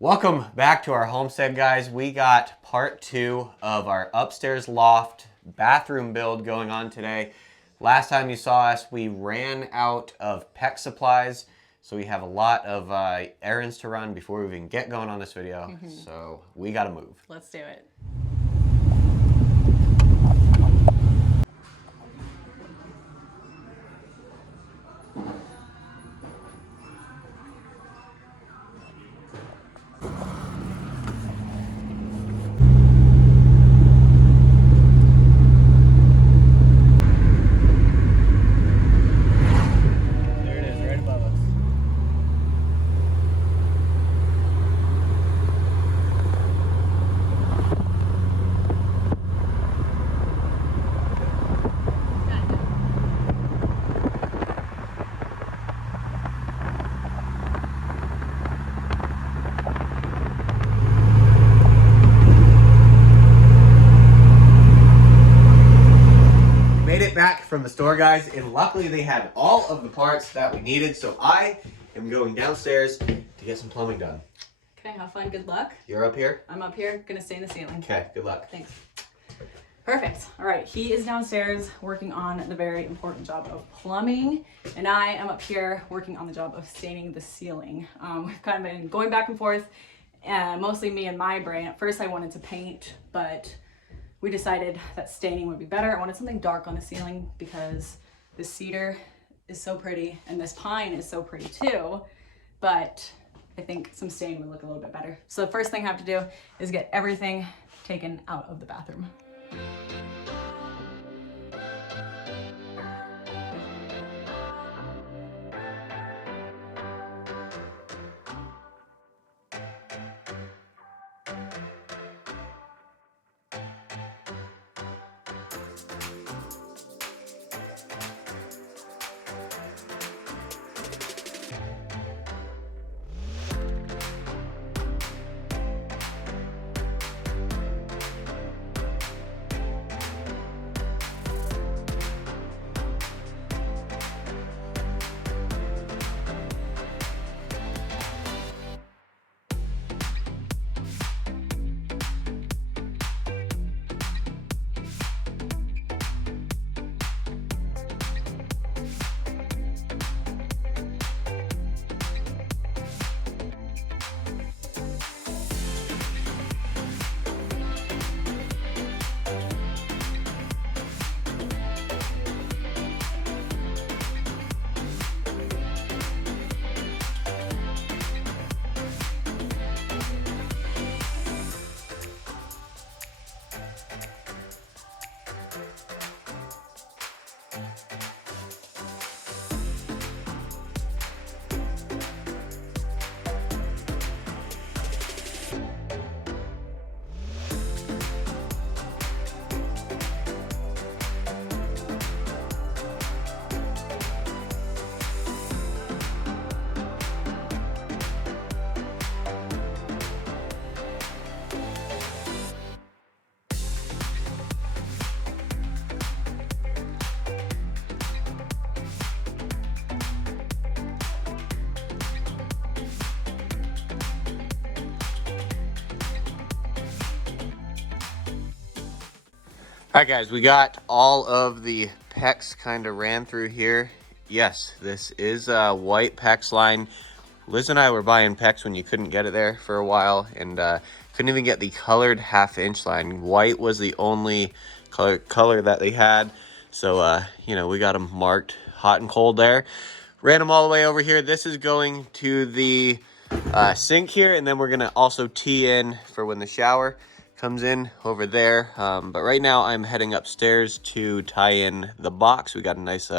Welcome back to our homestead, guys. We got part 2 of our upstairs loft bathroom build going on today. Last time you saw us, we ran out of PEX supplies, so we have a lot of errands to run before we even get going on this video. So we gotta move. Let's do it. There it is, right above us. Made it back from the store, guys, and luckily they had all of the parts that we needed, so I am going downstairs to get some plumbing done. Okay, have fun. Good luck. You're up here? I'm up here. Gonna stay in the ceiling. Okay, good luck. Thanks. Perfect. All right, he is downstairs working on the very important job of plumbing, and I am up here working on the job of staining the ceiling. We've kind of been going back and forth, mostly me and my brain. At first I wanted to paint, but we decided that staining would be better. I wanted something dark on the ceiling because the cedar is so pretty and this pine is so pretty too, but I think some stain would look a little bit better. So the first thing I have to do is get everything taken out of the bathroom. All right, guys, we got all of the PEX kind of ran through here. Yes, this is a white PEX line. Liz and I were buying PEX when you couldn't get it there for a while, and couldn't even get the colored 1/2-inch line. White was the only color that they had. So, you know, we got them marked hot and cold there. Ran them all the way over here. This is going to the sink here, and then we're gonna also tee in for when the shower comes in over there. But right now I'm heading upstairs to tie in the box. We got a nice,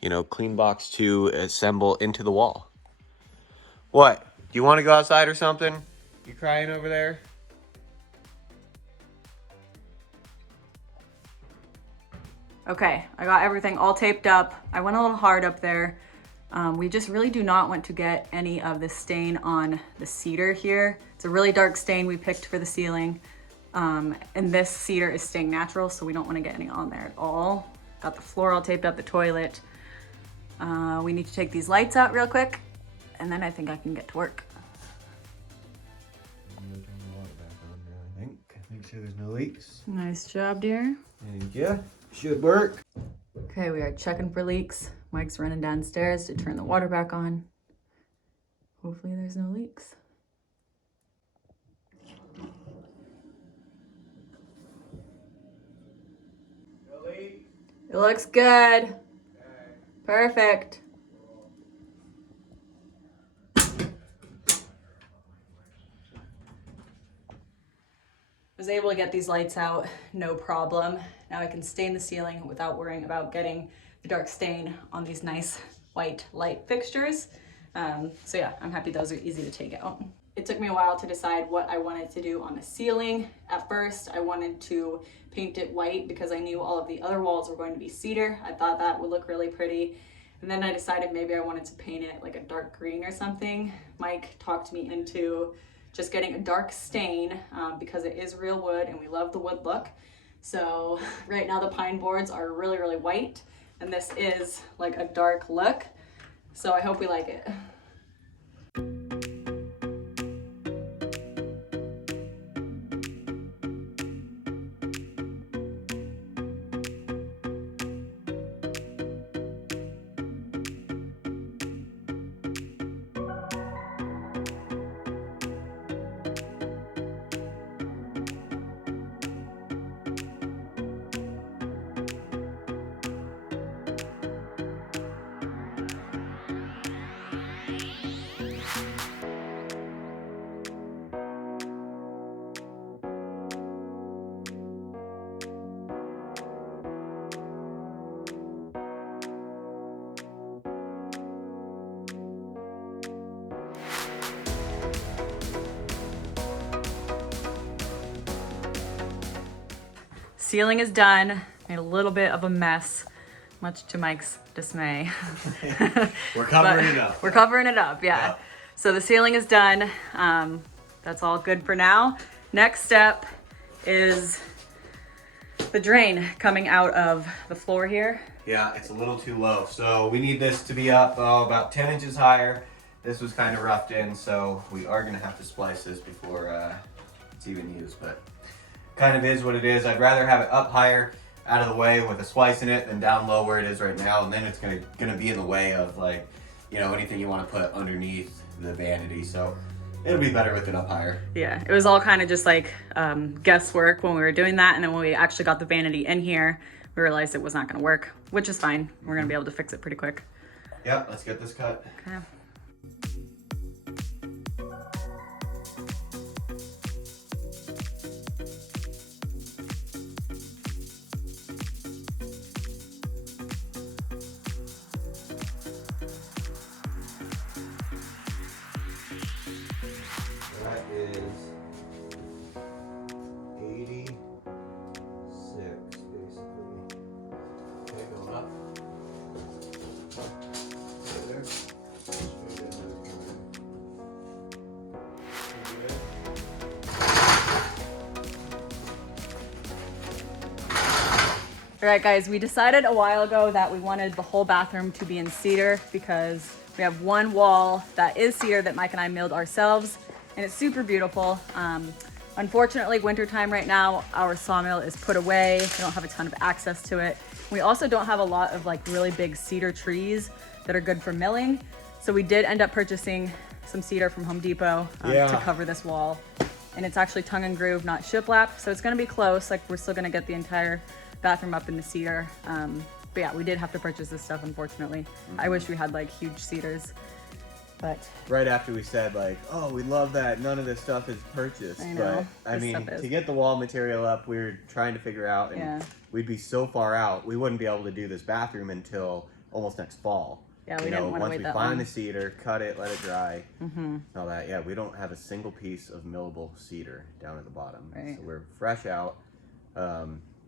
you know, clean box to assemble into the wall. What? Do you want to go outside or something? You crying over there? Okay, I got everything all taped up. I went a little hard up there. We just really do not want to get any of the stain on the cedar here. It's a really dark stain we picked for the ceiling. And this cedar is staying natural, so we don't want to get any on there at all. Got the floor all taped up, the toilet. We need to take these lights out real quick, and then I think I can get to work. There's no leaks. Nice job, dear. And yeah, should work. Okay, we are checking for leaks. Mike's running downstairs to turn the water back on. Hopefully there's no leaks. No leaks. It looks good. Okay. Perfect. Was able to get these lights out, no problem. Now I can stain the ceiling without worrying about getting the dark stain on these nice white light fixtures. So yeah, I'm happy those are easy to take out. It took me a while to decide what I wanted to do on the ceiling. At first, I wanted to paint it white because I knew all of the other walls were going to be cedar. I thought that would look really pretty. And then I decided maybe I wanted to paint it like a dark green or something. Mike talked me into just getting a dark stain because it is real wood and we love the wood look. So right now the pine boards are really, really white and this is like a dark look. So I hope we like it. Ceiling is done. Made a little bit of a mess, much to Mike's dismay. We're covering it up. We're covering it up, yeah. Yep. So the ceiling is done. That's all good for now. Next step is the drain coming out of the floor here. Yeah, it's a little too low. So we need this to be up about 10 inches higher. This was kind of roughed in, so we are gonna have to splice this before it's even used, but kind of is what it is. I'd rather have it up higher, out of the way with a splice in it than down low where it is right now, and then it's gonna be in the way of, like, you know, anything you want to put underneath the vanity. So it'll be better with it up higher. Yeah, it was all kind of just like guesswork when we were doing that, and then when we actually got the vanity in here, we realized it was not going to work, which is fine. We're going to be able to fix it pretty quick. Yep, let's get this cut. Okay. That is 86, basically. Okay, going up. Right there. Straight in there. All right, guys, we decided a while ago that we wanted the whole bathroom to be in cedar because we have one wall that is cedar that Mike and I milled ourselves, and it's super beautiful. Unfortunately, wintertime right now, our sawmill is put away. We don't have a ton of access to it. We also don't have a lot of like really big cedar trees that are good for milling. So we did end up purchasing some cedar from Home Depot to cover this wall. And it's actually tongue and groove, not shiplap. So it's gonna be close. Like, we're still gonna get the entire bathroom up in the cedar. But yeah, we did have to purchase this stuff, unfortunately. I wish we had like huge cedars, but. Right after we said, like, oh, we love that none of this stuff is purchased. I know, But I this mean, stuff is. to get the wall material up, we were trying to figure out, and Yeah. we'd be so far out, we wouldn't be able to do this bathroom until almost next fall. Yeah, we You didn't know, wanna once wait we that find long. the cedar, cut it, let it dry, all that. Yeah, we don't have a single piece of millable cedar down at the bottom. Right. So we're fresh out.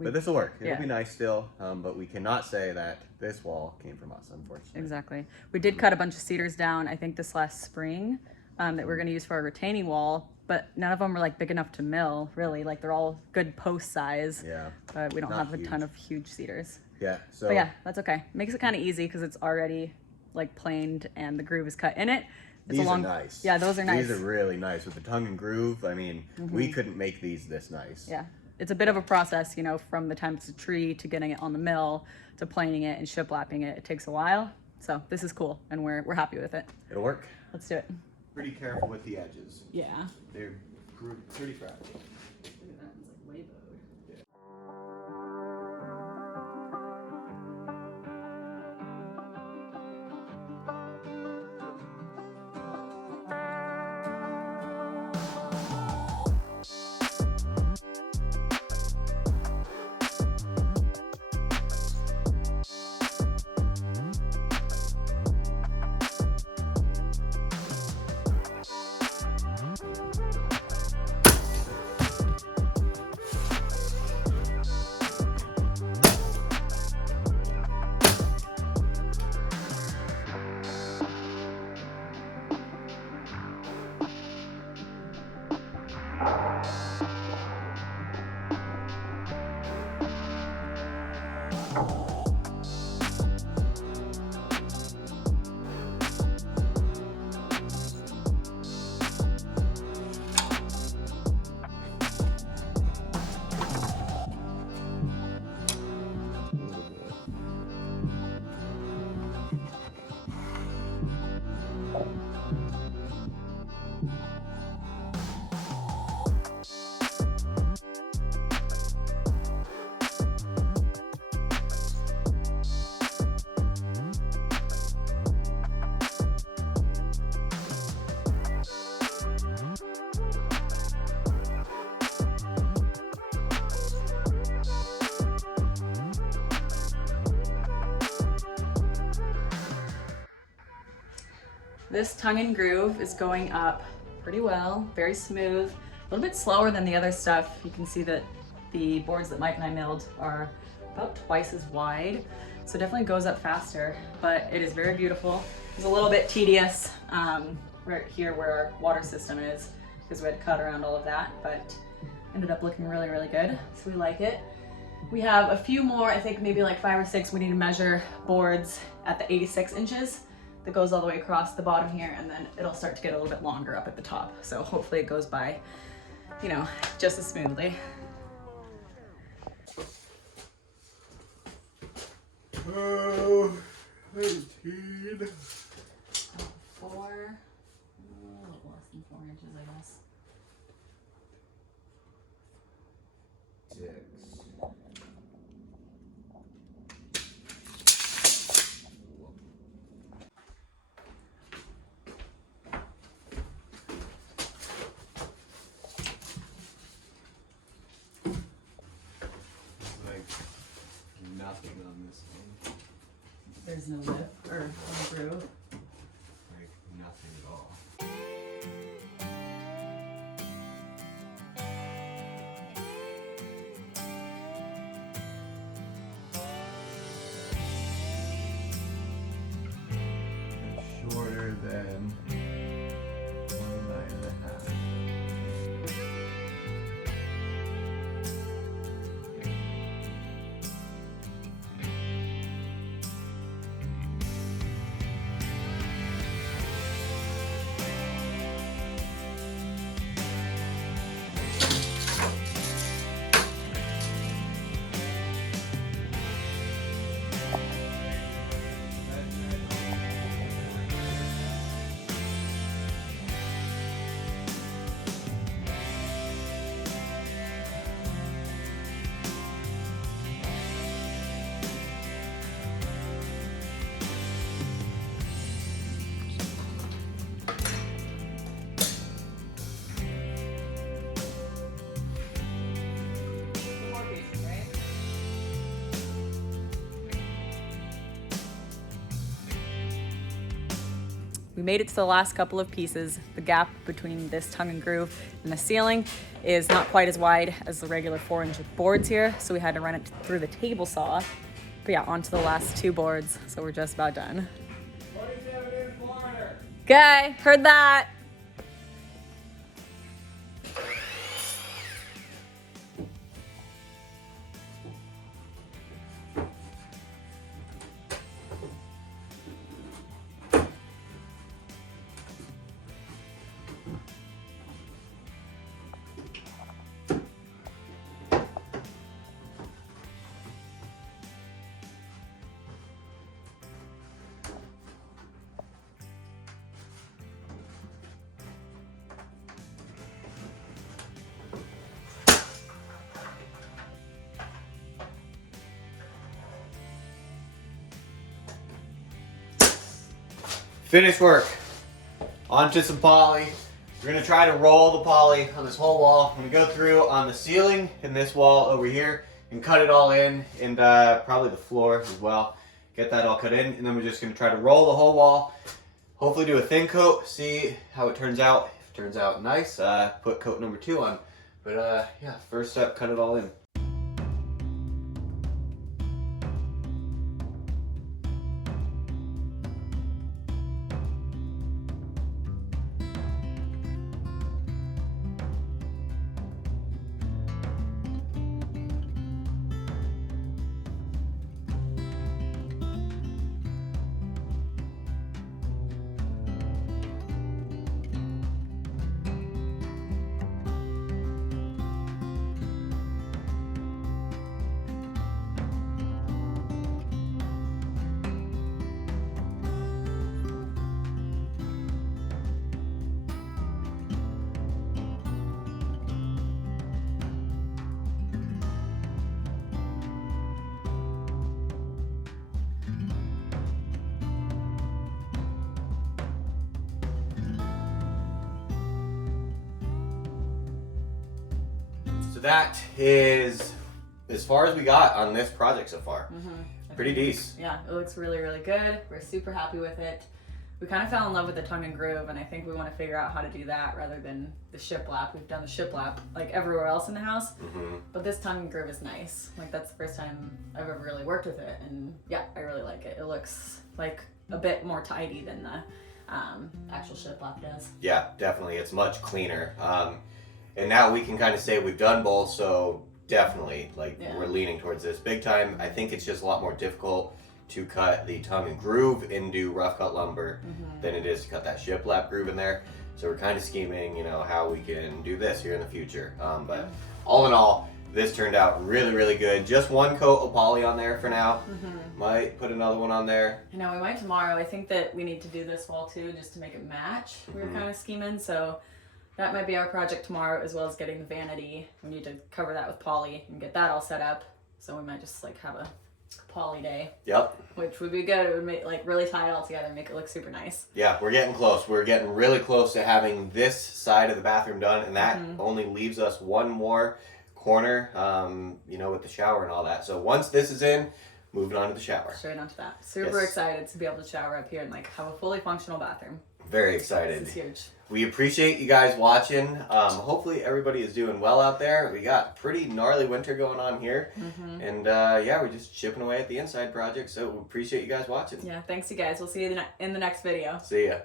But this will work. It'll yeah. be nice still. But we cannot say that this wall came from us, unfortunately. Exactly. We did cut a bunch of cedars down, I think this last spring, that we're gonna use for our retaining wall, but none of them were like big enough to mill, really. Like, they're all good post size. Yeah. But we don't Not have a huge. ton of huge cedars. Yeah. So But yeah, that's okay. Makes it kind of easy because it's already like planed and the groove is cut in it. It's these a long, are nice. Yeah, those are nice. These are really nice with the tongue and groove. I mean, we couldn't make these this nice. Yeah. it's a bit of a process, you know, from the time it's a tree to getting it on the mill to planing it and shiplapping it. It takes a while. So this is cool, and we're happy with it. It'll work. Let's do it. Pretty careful with the edges. Yeah. They're pretty fragile. Look at that, it's like way bowed. This tongue and groove is going up pretty well, very smooth, a little bit slower than the other stuff. You can see that the boards that Mike and I milled are about twice as wide, so it definitely goes up faster, but it is very beautiful. It's a little bit tedious right here where our water system is, because we had to cut around all of that, but ended up looking really, really good, so we like it. We have a few more, I think maybe like 5 or 6, we need to measure boards at the 86 inches. That goes all the way across the bottom here, and then it'll start to get a little bit longer up at the top. So hopefully it goes by, you know, just as smoothly. Oh, 18. 4, a little less than 4 inches, I guess. 6. Nothing on this one. There's no lip or no groove. Like nothing at all. Shorter than 29.5. We made it to the last couple of pieces. The gap between this tongue and groove and the ceiling is not quite as wide as the regular 4-inch boards here, so we had to run it through the table saw. But yeah, onto the last 2 boards, so we're just about done. 27-inch corner. Okay, heard that. Finished work. Onto some poly. We're gonna try to roll the poly on this whole wall. I'm gonna go through on the ceiling and this wall over here and cut it all in, and probably the floor as well. Get that all cut in, and then we're just gonna try to roll the whole wall. Hopefully do a thin coat, see how it turns out. If it turns out nice, put coat number 2 on. But yeah, first step, cut it all in. So that is as far as we got on this project so far. Pretty decent. Yeah, it looks really, really good. We're super happy with it. We kind of fell in love with the tongue and groove, and I think we want to figure out how to do that rather than the shiplap. We've done the shiplap like everywhere else in the house, but this tongue and groove is nice. Like, that's the first time I've ever really worked with it, and yeah, I really like it. It looks like a bit more tidy than the actual shiplap does. Yeah, definitely. It's much cleaner. And now we can kind of say we've done both, so definitely, we're leaning towards this big time. I think it's just a lot more difficult to cut the tongue and groove into rough cut lumber than it is to cut that shiplap groove in there. So we're kind of scheming, you know, how we can do this here in the future. But all in all, this turned out really, really good. Just one coat of poly on there for now. Might put another one on there. I know, we might tomorrow. I think that we need to do this wall too, just to make it match. We were kind of scheming, so that might be our project tomorrow, as well as getting the vanity. We need to cover that with poly and get that all set up. So we might just like have a poly day. Yep. Which would be good. It would make like really tie it all together and make it look super nice. Yeah, we're getting close. We're getting really close to having this side of the bathroom done, and that only leaves us one more corner, you know, with the shower and all that. So once this is in, moving on to the shower. Straight onto that. Super excited to be able to shower up here and like have a fully functional bathroom. Very excited. This is huge. We appreciate you guys watching. Hopefully everybody is doing well out there. We got pretty gnarly winter going on here. And yeah, we're just chipping away at the inside project. So we appreciate you guys watching. Yeah, thanks you guys. We'll see you in the next video. See ya.